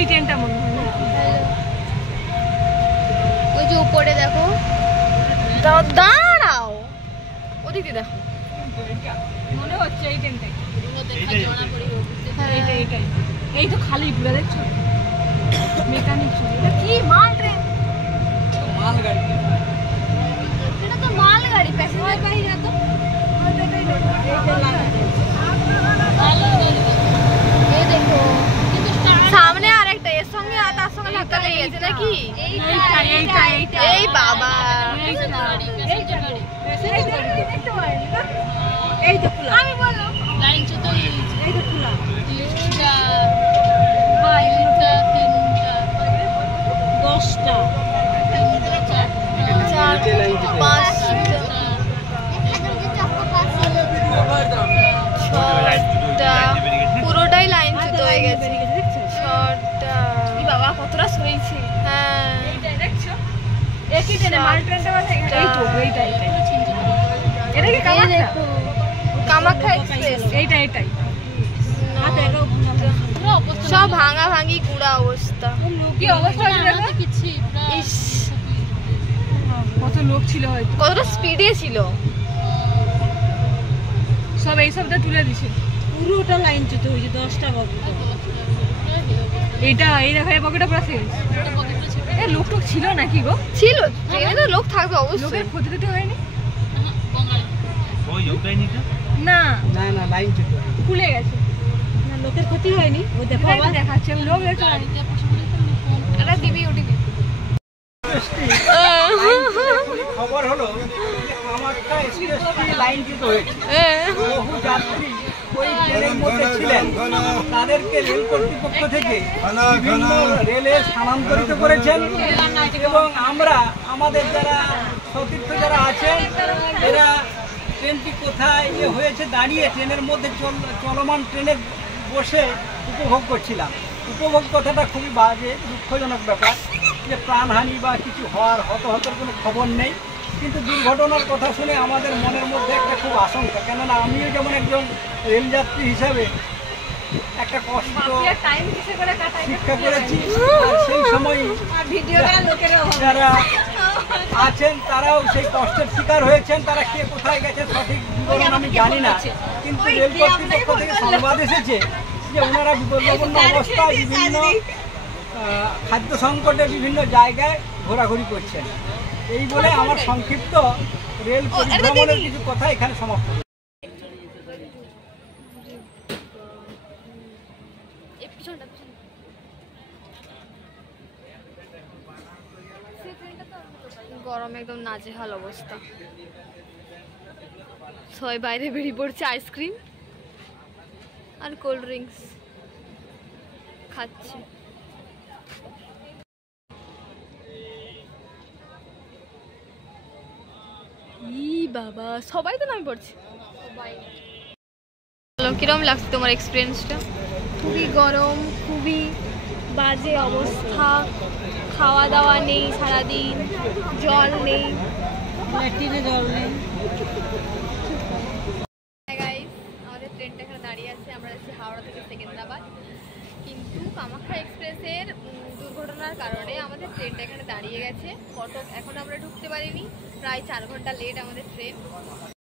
এই ট্রেনটা মনে হয়। ওই যে উপরে দেখো, দাঁড়াও ওদিকে দেখো, মনে হচ্ছে এই ট্রেনটাই। এইটাই এই তো খালি পুরো দেখছো মেকানিক। এটা কি মাল ট্রেন? মালগাড়ি। এটা তো মালগাড়ি, প্যাসেঞ্জার গাড়ি না তো। এই দেখো সামনে আরেকটা, এর সঙ্গে আর তার সঙ্গে ধাক্কা লেগে গেছে নাকি? এই বাবা, এই তো খোলা। আমি বলো লাইন তো এই তো খোলা। 3টা 5টা 3টা 10টা 3টা 4টা 5টা 6টা, পুরোটাই লাইন চ্যুত হয়ে গেছে। 6টা, এই বাবা কতটা সইছে। হ্যাঁ দেখছো একই ট্রেনে মাল ট্রেনটা আছে। এই তো এইটা এটা কি কামাখ্যা এক্সপ্রেস। এইটাই সব ভাঙা ভাঙি গুড়া অবস্থা। কি অবস্থা হয়েছে দেখো। ইস, কত লোক ছিল, হয়তো কতটা স্পিডে ছিল। সব এইসবটা তুলে দিছে। পুরোটা লাইন চ্যুত হয়েছে। 10টা বগি। এইটা এই দেখো এই বগিটা পুরো শেষ। এই লোক টোক ছিল নাকি গো? ছিল, ট্রেনে তো লোক থাকবে অবশ্যই। লোকের ক্ষতি টতি হয়নি? না না না, লাইন চ্যুত খুলে গেছে। না, লোকের ক্ষতি হয়নি। ওই দেখো আবার দেখাচ্ছে আমি লোক দেখছি। এটা দিবি ওটিবি। খবর হলো কামাখ্যা এক্সপ্রেসটি লাইন চ্যুত হয়েছে। বহু যাত্রী ওই ট্রেনের মধ্যে ছিলেন, তাদেরকে রেল কর্তৃপক্ষ থেকে বিভিন্ন রেলে স্থানান্তরিত করেছেন এবং আমরা আমাদের যারা সতীর্থ যারা আছেন এরা ট্রেনটি কোথায় হয়েছে দাঁড়িয়ে ট্রেনের মধ্যে চলমান ট্রেনে বসে উপভোগ করছিলাম। উপভোগ কথাটা খুবই বাজে, দুঃখজনক ব্যাপার যে প্রাণহানি বা কিছু হওয়ার হতাহতের কোনো খবর নেই, কিন্তু দুর্ঘটনার কথা শুনে আমাদের মনের মধ্যে একটা খুব আশঙ্কা। কেননা আমিও যেমন একজন রেলযাত্রী হিসাবে একটা কষ্ট শিক্ষা করেছি, আর সেই সময় যারা আছেন তারাও সেই কষ্টের শিকার হয়েছেন। তারা কে কোথায় গেছে সঠিক বিবরণ আমি জানি না, কিন্তু রেল কর্তৃপক্ষ থেকে সংবাদ এসেছে যে ওনারা বিপদাপন্ন অবস্থায় বিভিন্ন খাদ্য সংকটে বিভিন্ন জায়গায় ঘোরাঘুরি করছেন। এই বলে আমার সংক্ষিপ্ত রেল পরিভ্রমণের কিছু কথা এখানে সমাপ্ত। গরমে একদম নাজেহাল অবস্থা। সবাই বাইরে বেরিয়ে পড়ছে আইসক্রিম আর কোল্ড ড্রিঙ্কস খাচ্ছে। বাবা সবাই তো নামে পড়ছে। কিরম লাগছে তোমার এক্সপিরিয়েন্সটা? খুবই গরম, খুবই বাজে অবস্থা, খাওয়া দাওয়া নেই সারাদিন, জল নেই, ল্যাট্রিনে জল নেই। আমাদের ট্রেনটা এখানে দাঁড়িয়ে আছে, আমরা যাচ্ছি হাওড়া থেকে সেকেন্দ্রাবাদ। কিন্তু কামাখ্যা এক্সপ্রেসের দুর্ঘটনার কারণে আমাদের ট্রেনটা এখানে দাঁড়িয়ে গেছে। কটক এখন আমরা ঢুকতে পারিনি, প্রায় 4 ঘন্টা লেট আমাদের ট্রেন।